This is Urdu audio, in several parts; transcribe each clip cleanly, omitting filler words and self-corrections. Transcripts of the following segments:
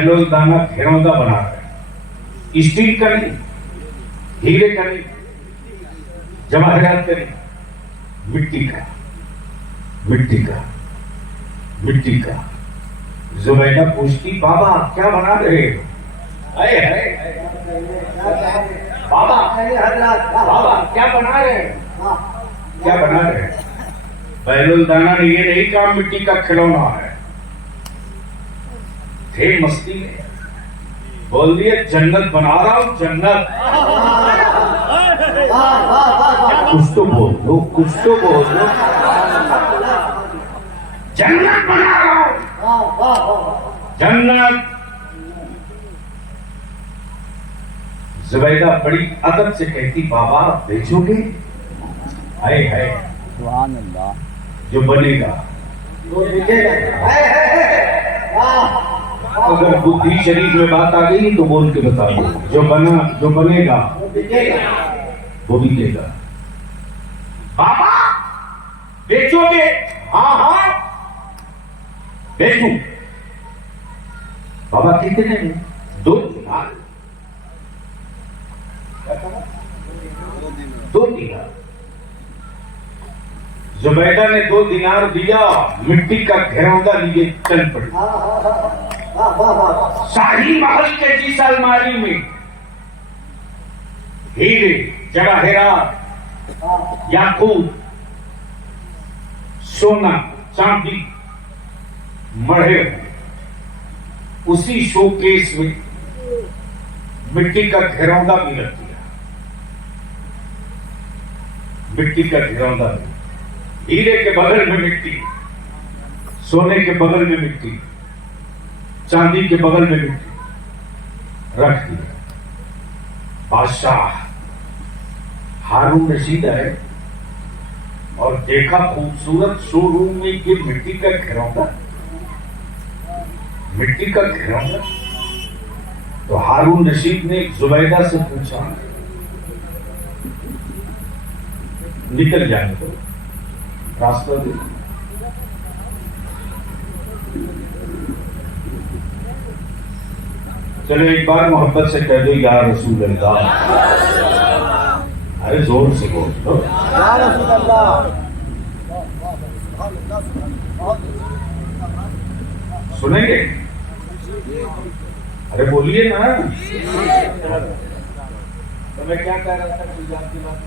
بہلول دانا گھروندا بنا رہے ہیں، اسٹیل کا نہیں، ہیرے کا نہیں، جواہرات کا نہیں، مٹی کا، مٹی کا، مٹی کا۔ زبیدہ پوچھتی بابا کیا بنا رہے ہو؟ بابا بابا کیا بنا رہے ہیں؟ کیا بنا رہے ہیں؟ بہلول دانا نے یہ نہیں کہا مٹی کا کھلونا ہے، تھے مستی میں، بول دیے جنت بنا رہا ہوں، جنت۔ کچھ تو بول دو، کچھ تو بول دو، جنت بنا رہا ہوں، جنت۔ زبیدہ بڑی ادب سے کہتی بابا بیچو گے؟ ہائے ہائے، سبحان اللہ، جو بنے گا اگر بدھی شریف میں بات آ گئی تو بول کے بتا دو، جو بنے گا وہ بکے گا۔ بابا بیچو گے؟ ہاں ہاں بیچوں۔ بابا کتنے میں؟ 2 دینار۔ 2 دینار۔ زبیدہ نے 2 دینار دیا، مٹی کا گھروندا لیے چل پڑی۔ شاہی محل کے جس الماری میں ہیرے، جواہرات، یاقوت، سونا، چاندی مڑے ہوئے، اسی شو کیس میں مٹی کا گھروندا بھی رکھ دیا، مٹی کا گھروندا بھی، ہیرے کے بغل میں مٹی، سونے کے بغل میں مٹی، چاندی کے بغل میں مٹی رکھ دیا۔ بادشاہ ہارون رشید آئے اور دیکھا خوبصورت شو روم میں یہ مٹی کا گھروندا، مٹی کا گھروندا۔ تو ہارون رشید نے زبیدہ سے پوچھا نکل جانے دو، راستہ دے۔ چلو ایک بار محبت سے کہہ دو یا رسول اللہ، ارے زور سے بول دو، یا رسول اللہ۔ سنیں گے؟ ارے بولیے نا۔ تو میں کیا کہہ رہا تھا گجرات کی بات؟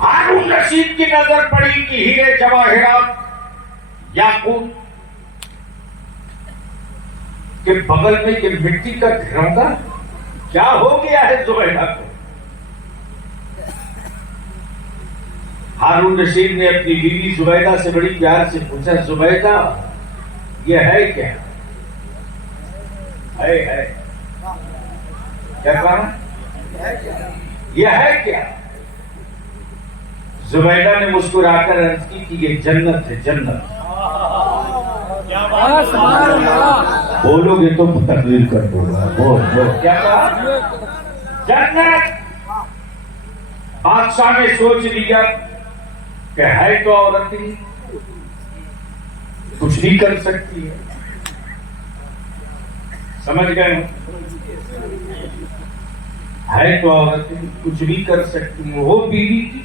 ہارون رشید کی نظر پڑی کہ ہیرے، جواہرات، یاقوت کے بغل میں یہ مٹی کا گھروندا کیا ہو گیا ہے زبیدہ کو؟ ہارون رشید نے اپنی بیوی زبیدہ سے بڑی پیار سے پوچھا زبیدہ یہ ہے کیا؟ ہے کیا کہا؟ یہ ہے کیا؟ زبیدہ نے مسکرا کر عرض کی کہ یہ جنت ہے، جنت۔ بولو گے تو تقریر کر دو گا، بول کیا کہا؟ جنت۔ بادشاہ نے سوچ لیا کہ ہے تو عورت ہی، کچھ نہیں کر سکتی ہے، سمجھ گئے؟ ہے تو عورت ہی، کچھ نہیں کر سکتی، وہ بیوی کی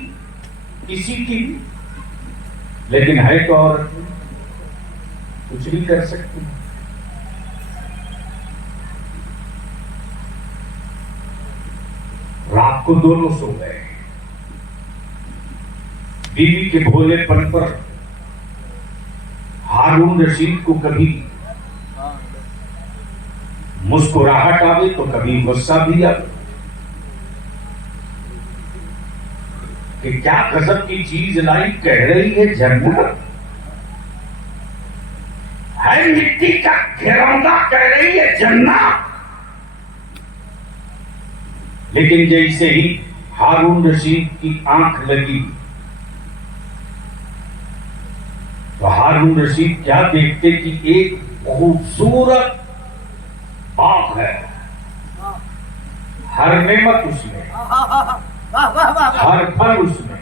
کسی کی بھی، لیکن ہے تو عورت ہی، کچھ نہیں کر سکتی۔ رات کو دونوں سو گئے، بیوی کے بھولے پن پر ہارون رشید کو کبھی مسکراہٹ آ گئی تو کبھی غصہ بھی آ گئی کہ کیا غضب کی چیز لائی، کہہ رہی ہے جنت ہے، مٹی کا گھروندا کہہ رہی ہے جنت۔ لیکن جیسے ہی ہارون رشید کی آنکھ لگی تو ہارون رشید کیا دیکھتے کہ ایک خوبصورت باغ ہے، ہر نعمت اس میں، ہر پھل اس میں،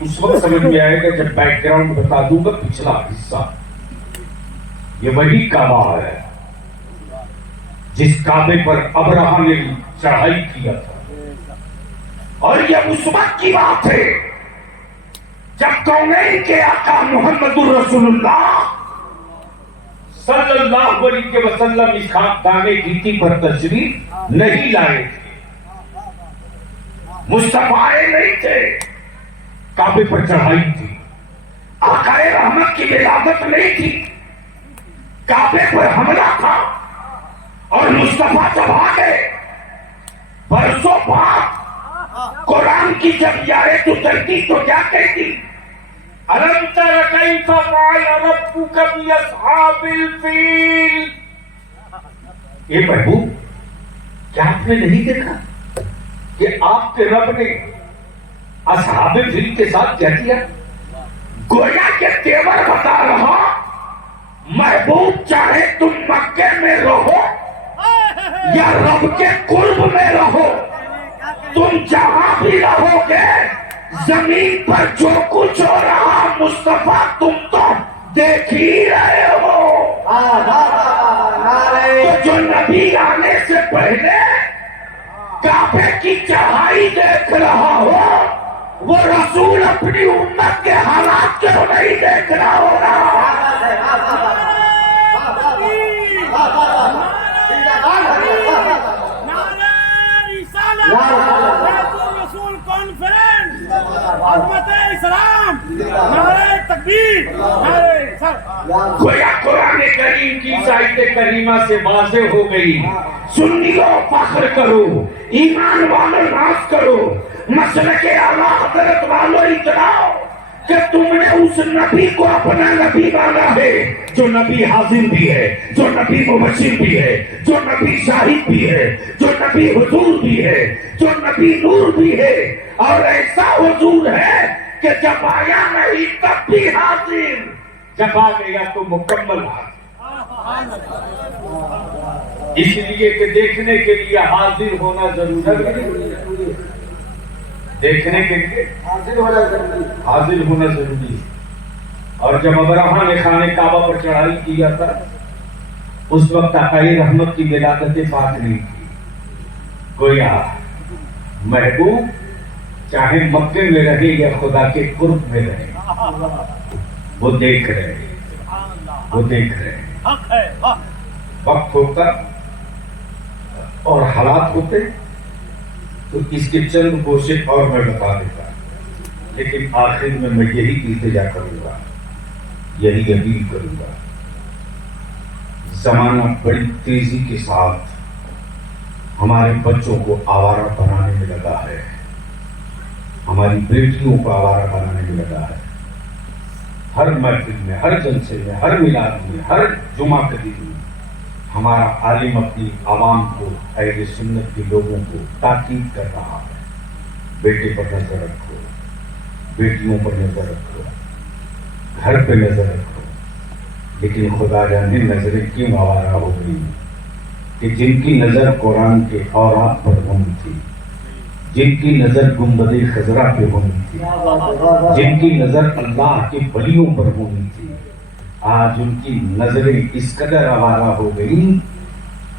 اس وقت سمجھ میں آئے گا جب بیک گراؤنڈ بتا دوں گا پچھلا حصہ. یہ وہی کعبہ ہے جس کعبے پر ابرہہ نے چڑھائی کیا تھا. اور یہ اس وقت کی بات ہے جب کونین کے آقا محمد الرسول اللہ صلی اللہ علیہ وسلم اس خاکدان گیتی پر تشریف نہیں لائے تھے. مصطفیٰ نہیں تھے. کعبے پر چڑھائی تھی. آقا رحمت کی ولادت نہیں تھی. کعبے پر حملہ تھا. اور مصطفیٰ جب آ گئے برسوں بعد قرآن کی جب یارت اترتی تو کیا کہتی؟ أَلَمْ تَرَ كَيْفَ فَعَلَ رَبُّكَ بِأَصْحَابِ الْفِيلِ. اے محبوب، کیا آپ نے نہیں دیکھا کہ آپ کے رب نے اصحاب فیل کے ساتھ کیا کیا؟ گویا کے تیور بتا رہا، محبوب چاہے تم مکے میں رہو یا رب کے قرب میں رہو، تم جہاں بھی رہو گے زمین پر جو کچھ ہو رہا مصطفیٰ تم تو دیکھ ہی رہے ہو. تو جو نبی آنے سے پہلے کعبے کی چڑھائی دیکھ رہا ہو وہ رسول اپنی امت کے حالات کیوں نہیں دیکھ رہا ہوگا؟ عظمت اسلام، نعرہ تکبیر، نعرہ سر. گویا قرآن کریم کی آیت کریمہ سے واضح ہو گئی. سنیو فخر کرو، ایمان والو ناز کرو، مسلک اعلیٰ حضرت والو اتراؤ کہ تم نے اس نبی کو اپنا نبی مانا ہے جو نبی حاضر بھی ہے، جو نبی مبشر بھی ہے، جو نبی شاہد بھی ہے، جو نبی حضور بھی ہے، جو نبی نور بھی ہے. اور ایسا حضور ہے کہ جب آیا نہیں تب بھی حاضر، جب آ گیا تو مکمل حاضر. اس لیے کہ دیکھنے کے لیے حاضر ہونا ضروری ہے. دیکھنے کے لیے حاضر ہونا ضروری ہے. اور جب ابرہہ نے خانہ کعبہ پر چڑھائی کیا تھا اس وقت آقا رحمت کی ولادت پاک نہیں تھی. گویا محبوب چاہے مکے میں رہے یا خدا کے قرب میں رہے وہ دیکھ رہے وقت ہوتا اور حالات ہوتے تو اس کے چند گوشے اور میں بتا دیتا، لیکن آخر میں یہی التجا کروں گا، یہی اپیل کروں گا. زمانہ بڑی تیزی کے ساتھ ہمارے بچوں کو آوارہ بنانے میں لگا ہے، ہماری بیٹیوں کو آوارہ بنانے میں لگا ہے. ہر محفل میں، ہر جلسے میں، ہر میلاد میں، ہر جمعہ کے دن میں ہمارا عالم اپنی عوام کو، اہل سنت کے لوگوں کو تاکید کر رہا ہے، بیٹے پر نظر رکھو، بیٹیوں پر نظر رکھو، گھر پہ نظر رکھو. لیکن خدا جانے نظریں کیوں آوارہ ہو گئی کہ جن کی نظر قرآن کے اورات پر ہونی تھی، جن کی نظر گنبد خضرا پہ ہونی تھی، جن کی نظر اللہ کے ولیوں پر ہونی تھی، آج ان کی نظریں اس قدر آوارہ ہو گئی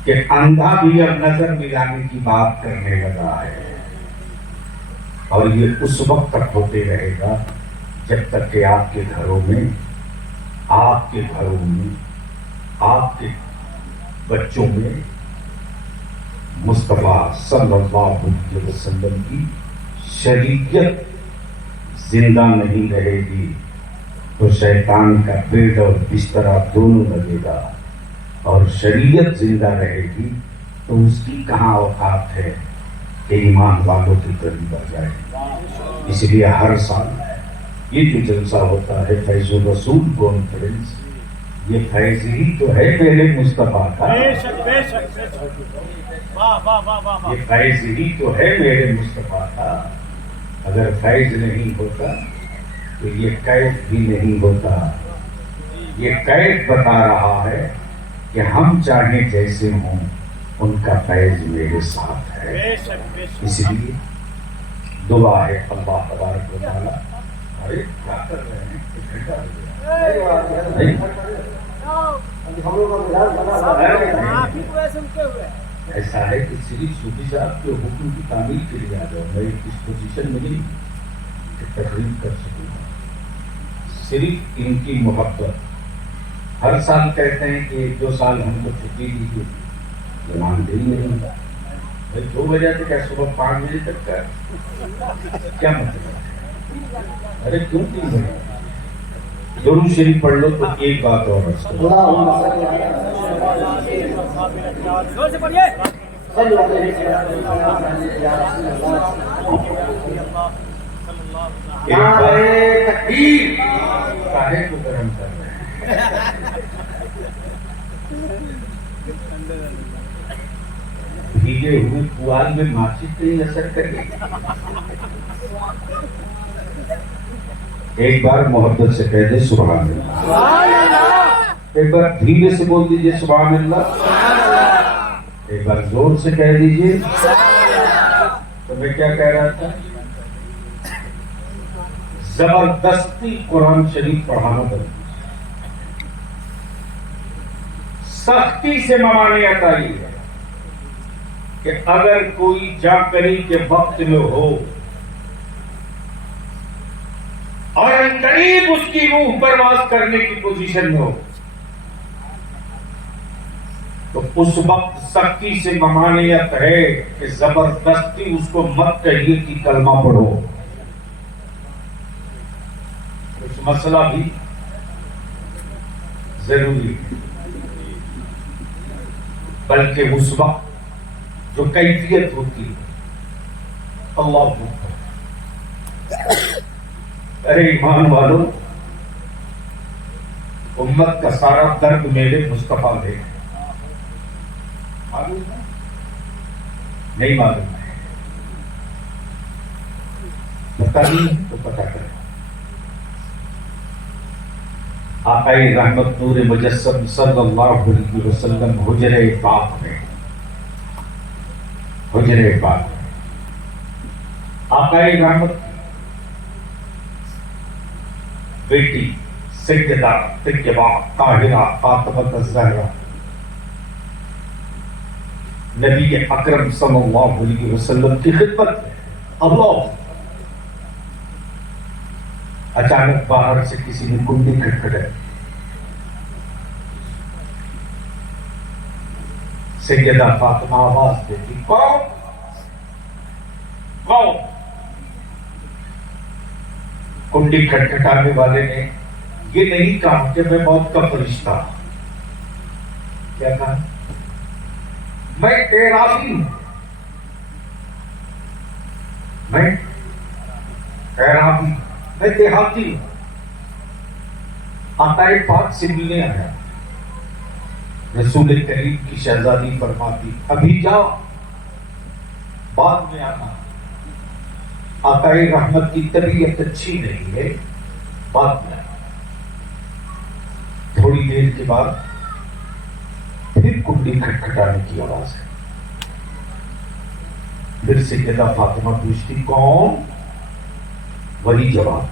کہ اندھا بھی اب نظر ملانے کی بات کرنے لگا ہے. اور یہ اس وقت تک ہوتے رہے گا جب تک کہ آپ کے گھروں میں، آپ کے بچوں میں مصطفیٰ صلی اللہ علیہ وسلم کی شریعت زندہ نہیں رہے گی تو شیطان کا بیڈ اور بسترا دونوں لگے گا. اور شریعت زندہ رہے گی تو اس کی کہاں اوقات ہے کہ ایمان والوں کی قریب آ جائے. اس لیے ہر سال یہ جو جلسہ ہوتا ہے فیض الرسول کانفرنس، یہ فیض ہی تو ہے میرے مصطفیٰ کا، یہ فیض ہی تو ہے میرے مصطفیٰ کا. اگر فیض نہیں ہوتا تو یہ کیف بھی نہیں ہوتا. یہ کیف بتا رہا ہے کہ ہم چاہیں جیسے ہوں ان کا فیض میرے ساتھ ہے. اس لیے دعا ہے اللہ تبارک و تعالی ارے کیا کر رہے ہیں؟ ہم لوگ کا مزاج بنا ہوا ہے۔ آپ ہی کو ایسے اٹھے ہوئے ہیں۔ ایسا ہے کہ صرف صوفی صاحب کے حکم کی تعمیل کے لیے آ جاؤ، میں اس پوزیشن میں نہیں کہ تقریر کر سکوں، صرف ان کی محبت۔ ہر سال کہتے ہیں کہ 1-2 سال ہم کو چھٹی دیجیے، یہ مانتے ہی نہیں۔ بھائی 2 بجے تک کیا صبح 5 بجے تک کا کیا مطلب ہے؟ ارے کیوں 3 بجے؟ دونوں شریف پڑھ لو تو ایک بات اور ہے۔ اللہم صلی علی زور سے پڑھیے۔ صلی علیہ وسلم۔ نعرہ تکبیر۔ کاہے کو گرم کر رہے ہیں؟ بھیگے ہوئے پوال میں ماچس نہیں اثر کرے۔ ایک بار محبت سے کہہ دے سبحان اللہ، ایک بار دھیرے سے بول دیجئے سبحان اللہ، ایک بار زور سے کہہ دیجئے۔ تو میں کیا کہہ رہا تھا؟ زبردستی قرآن شریف پڑھانا بند، سختی سے ممانعت آئی ہے کہ اگر کوئی جانکاری کے وقت میں ہو اور قریب اس کی روح پرواز کرنے کی پوزیشن میں ہو تو اس وقت سختی سے ممانعت ہے کہ زبردستی اس کو مت کہیے کہ کلمہ پڑھو۔ کچھ مسئلہ بھی ضروری ہے، بلکہ اس وقت جو کیفیت ہوتی ہے اللہ اکبر۔ ارے ایمان والو، امت کا سارا درد میرے مصطفیٰ لے گئے، معلوم ہے؟ نہیں معلوم ہے؟ پتہ نہیں تو پتہ کریں۔ آقا رحمت نور مجسم صلی اللہ علیہ وسلم حجرہ پاک میں آقا رحمت بیٹی سیدہ طیبہ طاہرہ فاطمہ الزہرا نبی اکرم صلی اللہ علیہ وسلم کی خدمت میں اللہ اچانک باہر سے کسی نے کنڈی کھٹکھٹائی۔ سیدہ فاطمہ آواز دیتی، کون؟ کنڈی کھٹکھٹانے والے نے یہ نہیں کہا کہ میں موت کا فرشتہ ہوں، کیا کہا؟ میں اعرابی ہوں، میں دیہاتی ہوں، آقا پاک سے ملنے آیا۔ رسول کریم کی شہزادی فرماتی ابھی جاؤ بعد میں آنا، آقا رحمت کی طبیعت اچھی نہیں ہے، بعد میں آنا۔ تھوڑی دیر کے بعد پھر کنڈی کھٹکھٹانے کی آواز ہے، پھر سیدہ فاطمہ پوچھتی کون؟ وہی جواب،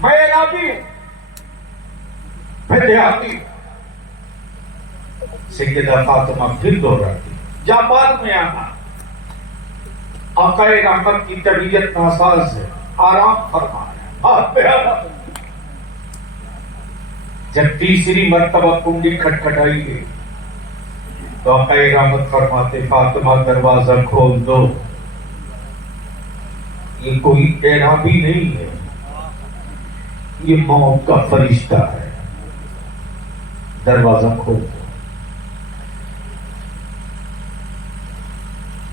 میں عرابی ہوں، میں دیہاتی ہوں۔ سیدہ فاطمہ پھر دوہراتی جا بعد میں آنا، آقا رحمت کی طبیعت ناساز ہے، آرام فرمایا، بعد میں آنا۔ جب تیسری مرتبہ کنڈی کھٹکھٹائی گئی تو آقا رحمت فرماتے فاطمہ دروازہ کھول دو، یہ کوئی اعرابی نہیں ہے، یہ موت کا فرشتہ ہے، دروازہ کھول دو۔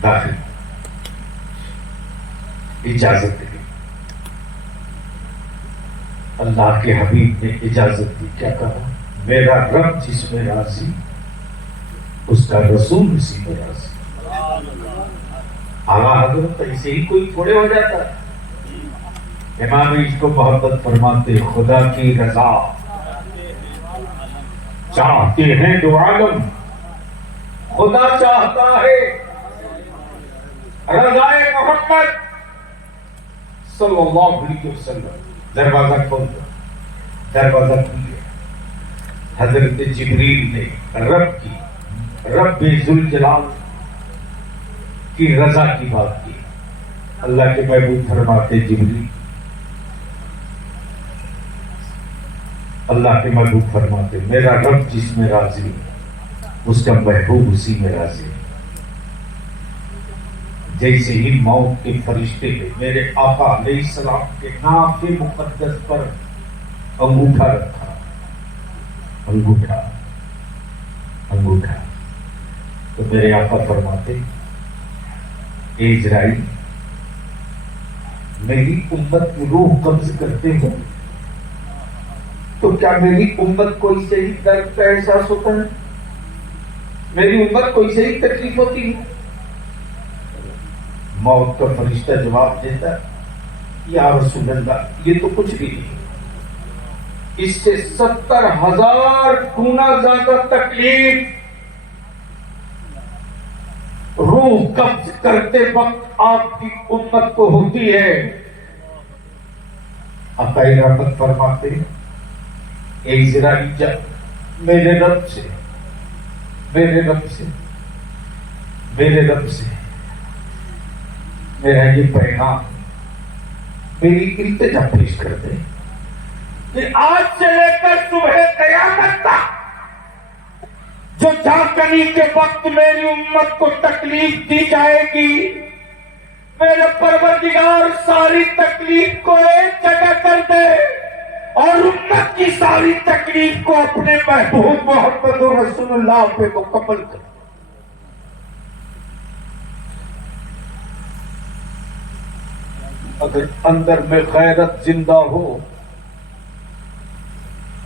داخل اجازت دی، اللہ کے حبیب نے اجازت دی، کیا کہا؟ میرا رب جس میں راضی اس کا رسول اسی میں راضی۔ اعلیٰ حضرت ایسے ہی کوئی تھوڑے ہو جاتا ہے؟ امام اس کو محبت فرماتے خدا کی رضا چاہتے ہیں دو عالم، خدا چاہتا ہے رضائے محمد صلی اللہ علیہ وسلم دروازہ کھول دو. دروازہ کھل گیا. حضرت جبریل نے رب ذوالجلال کی رضا کی بات کی. اللہ کے محبوب فرماتے جبریل، اللہ کے محبوب فرماتے میرا رب جس میں راضی ہے اس کا محبوب اسی میں راضی ہے. جیسے ہی موت کے فرشتے نے میرے آقا علیہ السلام کے ناف مقدس پر انگوٹھا رکھا، انگوٹھا تو میرے آقا فرماتے اے اجرائیل، میری امت کی روح قبض کرتے ہو تو کیا میری امت کو اسے ہی درد کا احساس ہوتا ہے؟ میری امت کو اسے ہی تکلیف ہوتی ہے؟ موت کا فرشتہ جواب دیتا یا رسول اللہ یہ تو کچھ بھی نہیں، اس سے 70,000 گنا زیادہ تکلیف روح قبض کرتے وقت آپ کی امت کو ہوتی ہے. عطائے رحمت فرماتے اے اسرائیل جا میرے رب سے میرا یہ پیغام میری التجا پیش کر دے کہ آج سے لے کر صبح قیامت تک جو جھانکنی کے وقت میری امت کو تکلیف دی جائے گی، میرے پروردگار ساری تکلیف کو ایک جگہ کر دے اور امت کی ساری تکلیف کو اپنے محبوب محمد رسول اللہ پہ مکمل کر. اگر اندر میں غیرت زندہ ہو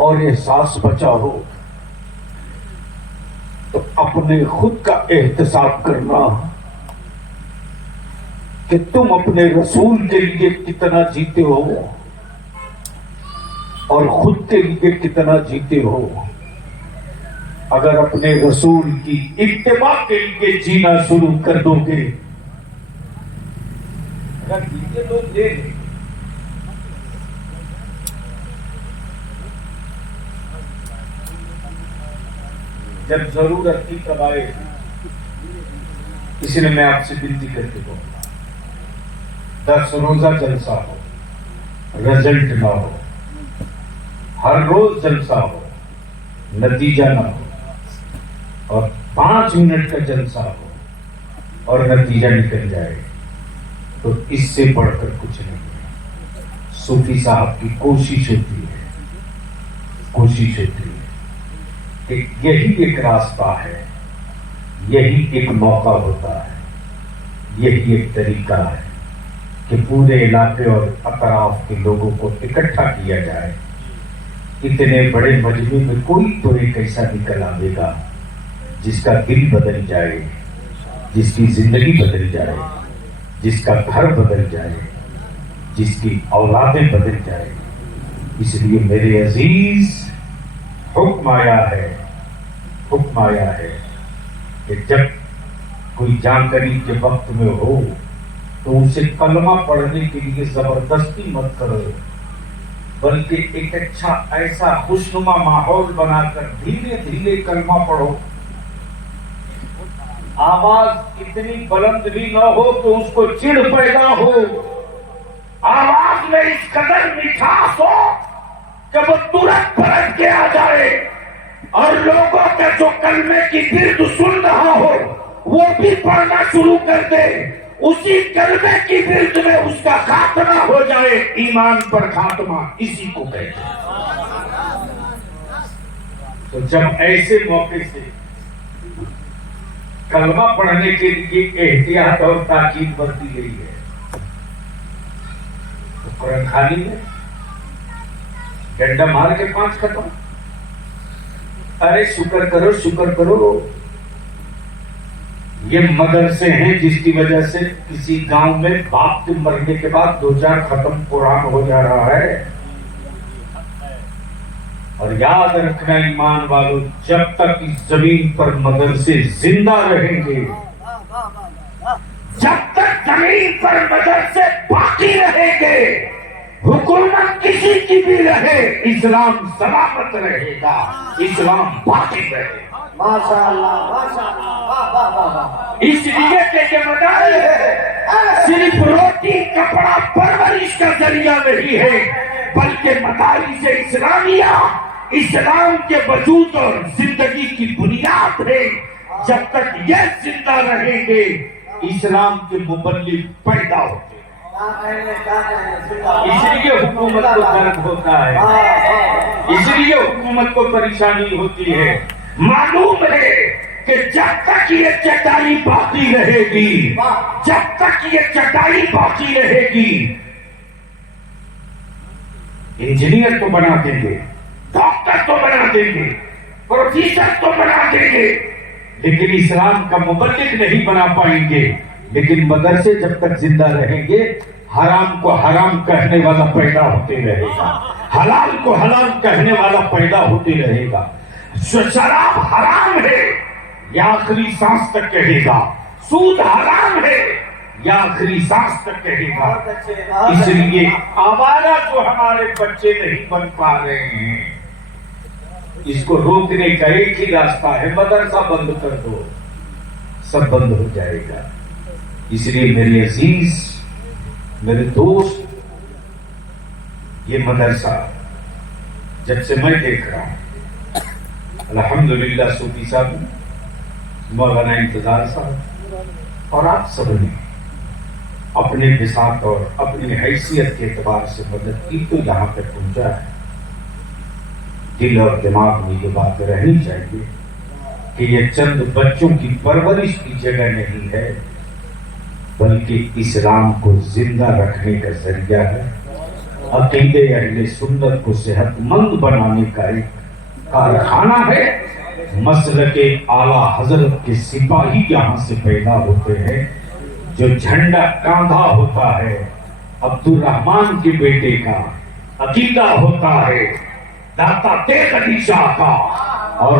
اور احساس بچا ہو تو اپنے خود کا احتساب کرنا کہ تم اپنے رسول کے لیے کتنا جیتے ہو اور خود کے لیے کتنا جیتے ہو. اگر اپنے رسول کی اتباع کے لیے جینا شروع کر دو گے، لوگ لے لیں جب ضرورت کی تب آئے. اس لیے میں آپ سے بنتی کر کے کہوں گا 10 روزہ جلسہ ہو، رزلٹ نہ ہو، ہر روز جلسہ ہو نتیجہ نہ ہو، اور 5 منٹ کا جلسہ ہو اور نتیجہ نکل جائے تو اس سے بڑھ کر کچھ نہیں ہے. صوفی صاحب کی کوشش ہوتی ہے کہ یہی ایک راستہ ہے، یہی ایک موقع ہوتا ہے، یہی ایک طریقہ ہے کہ پورے علاقے اور اطراف کے لوگوں کو اکٹھا کیا جائے. اتنے بڑے مجمع میں کوئی تو ایک ایسا نکل آئے گا جس کا دل بدل جائے، جس کی زندگی بدل جائے، جس کا گھر بدل جائے، جس کی اولادیں بدل جائے. اس لیے میرے عزیز حکم آیا ہے کہ جب کوئی جانکاری کے وقت میں ہو تو اسے کلمہ پڑھنے کے لیے زبردستی مت کرو، بلکہ ایک اچھا ایسا خوشنما ماحول بنا کر دھیرے دھیرے کلمہ پڑھو. آواز اتنی بلند بھی نہ ہو تو اس کو چڑ پیدا ہو، آواز میں اس قدر مٹھاس ہو کہ وہ ترنت پلٹ کے آ جائے اور لوگوں کا جو کلمے کی گرد سن رہا ہو وہ بھی پڑھنا شروع کر دے. اسی کلمے کی گرد میں اس کا خاتمہ ہو جائے. ایمان پر خاتمہ اسی کو کہتے ہیں. تو جب ایسے موقع سے کلمہ پڑھنے کے لیے احتیاط اور تاکید برتی گئی ہے تو قرآن خانی میں ڈنڈا مار کے 5 ختم. ارے شکر کرو. یہ مدرسے ہیں جس کی وجہ سے کسی گاؤں میں باپ کے مرنے کے بعد 2-4 ختم قرآن ہو جا رہا ہے. اور یاد رکھنا ایمان والوں، جب تک اس زمین پر مدرسے زندہ رہیں گے، جب تک زمین پر مدرسے باقی رہیں گے، حکومت کسی کی بھی رہے، اسلام سلامت رہے گا، اسلام باقی رہے گا۔ ماشاءاللہ ماشاءاللہ، واہ واہ واہ واہ۔ اس لیے کہ یہ مدارس صرف روٹی کپڑا پرورش کا ذریعہ نہیں ہے، بلکہ مدارس اسلامیہ اسلام کے وجود اور زندگی کی بنیاد ہے۔ جب تک یہ زندہ رہیں گے اسلام کے مبلغ پیدا ہوتے ہیں۔ اس لیے حکومت کو درد ہوتا ہے، اس لیے حکومت کو پریشانی ہوتی ہے۔ معلوم ہے کہ جب تک یہ چٹائی باقی رہے گی، جب تک یہ چٹائی باقی رہے گی، انجینئر تو بنا دیں گے، ڈاکٹر تو بنا دیں گے، پروفیسر تو بنا دیں گے، لیکن اسلام کا مبلغ نہیں بنا پائیں گے۔ لیکن مدرسے جب تک زندہ رہیں گے، حرام کو حرام کہنے والا پیدا ہوتے رہے گا، حلال کو حلال کہنے والا پیدا ہوتے رہے گا۔ شراب حرام ہے یا آخری سانس تک کہے گا، سود حرام ہے یا آخری سانس تک کہے گا۔ اس لیے آوارہ جو ہمارے بچے نہیں بن پا رہے ہیں، اس کو روکنے کا ایک ہی راستہ ہے، مدرسہ بند کر دو، سب بند ہو جائے گا۔ اس لیے میرے عزیز، میرے دوست، یہ مدرسہ جب سے میں دیکھ رہا ہوں، الحمدللہ صوفی صاحب، مولانا انتظار صاحب اور آپ سب نے اپنے بساط اور اپنی حیثیت کے اعتبار سے مدد کی تو یہاں تک پہنچا ہے۔ دل اور دماغ میں یہ بات رہنی چاہیے کہ یہ چند بچوں کی پرورش کی جگہ نہیں ہے، بلکہ اسلام کو زندہ رکھنے کا ذریعہ ہے، عقیدے اہل سنت کو صحت مند بنانے کا ایک کارخانہ ہے۔ مسلک اعلیٰ حضرت کے سپاہی یہاں سے پیدا ہوتے ہیں، جو جھنڈا کاندھا ہوتا ہے عبد الرحمان کے بیٹے کا، عقیدہ ہوتا ہے داتا تیغ علی شاہ کا، اور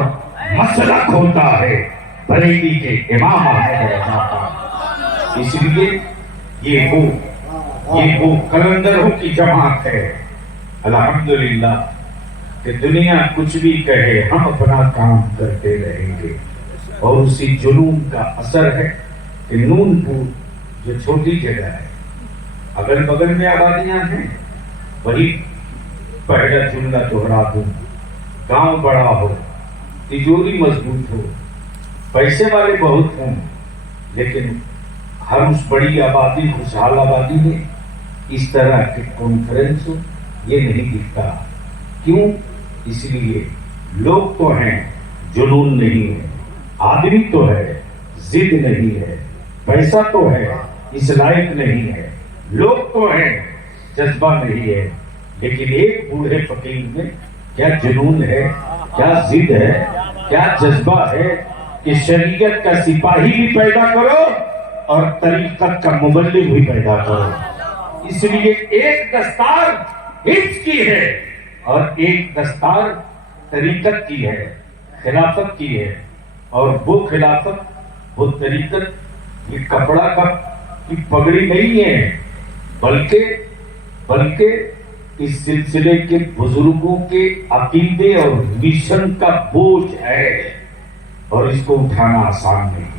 مسلک ہوتا ہے بریلی کے امام احمد رضا کا۔ اس لیے یہ وہ قلندروں کی جماعت ہے، الحمدللہ، کہ دنیا کچھ بھی کہے ہم اپنا کام کرتے رہیں گے۔ اور اسی جنون کا اثر ہے کہ نون پور جو چھوٹی جگہ ہے، اگل بغل میں آبادیاں ہیں، وہی پہلا جملہ دہرا دوں، گاؤں بڑا ہو، تجوری مضبوط ہو، پیسے والے بہت ہوں، لیکن ہر اس بڑی آبادی، خوشحال آبادی میں اس طرح کے کانفرنس ہو، یہ نہیں دکھتا۔ کیوں؟ اس لیے لوگ تو ہیں، جنون نہیں ہے، آدمی تو ہے، ضد نہیں ہے، پیسہ تو ہے، اس لائق نہیں ہے، لوگ تو ہیں، جذبہ نہیں ہے۔ لیکن ایک بوڑھے فقیر میں کیا جنون ہے، کیا ضد ہے، کیا جذبہ ہے کہ شریعت کا سپاہی بھی پیدا کرو اور طریقت کا مبلغ بھی پیدا کرو۔ اس لیے ایک دستار حفظ کی ہے اور ایک دستار طریقت کی ہے، خلافت کی ہے۔ اور وہ خلافت، وہ طریقت یہ کپڑا کی پگڑی نہیں ہے، بلکہ اس سلسلے کے بزرگوں کے عقیدے اور مشن کا بوجھ ہے، اور اس کو اٹھانا آسان نہیں۔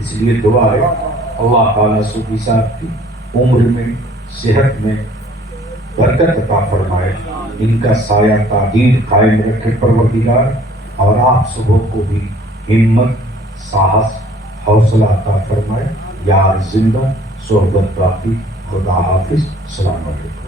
اس لیے دعا ہے اللہ تعالیٰ صوفی صاحب کی عمر میں، صحت میں برکت عطا فرمائے، ان کا سایہ تعدیر قائم رکھے پروردگار، اور آپ سبوں کو بھی ہمت، ساہس، حوصلہ عطا فرمائے۔ یار زندہ، صحبت باقی، خدا حافظ، السلام علیکم۔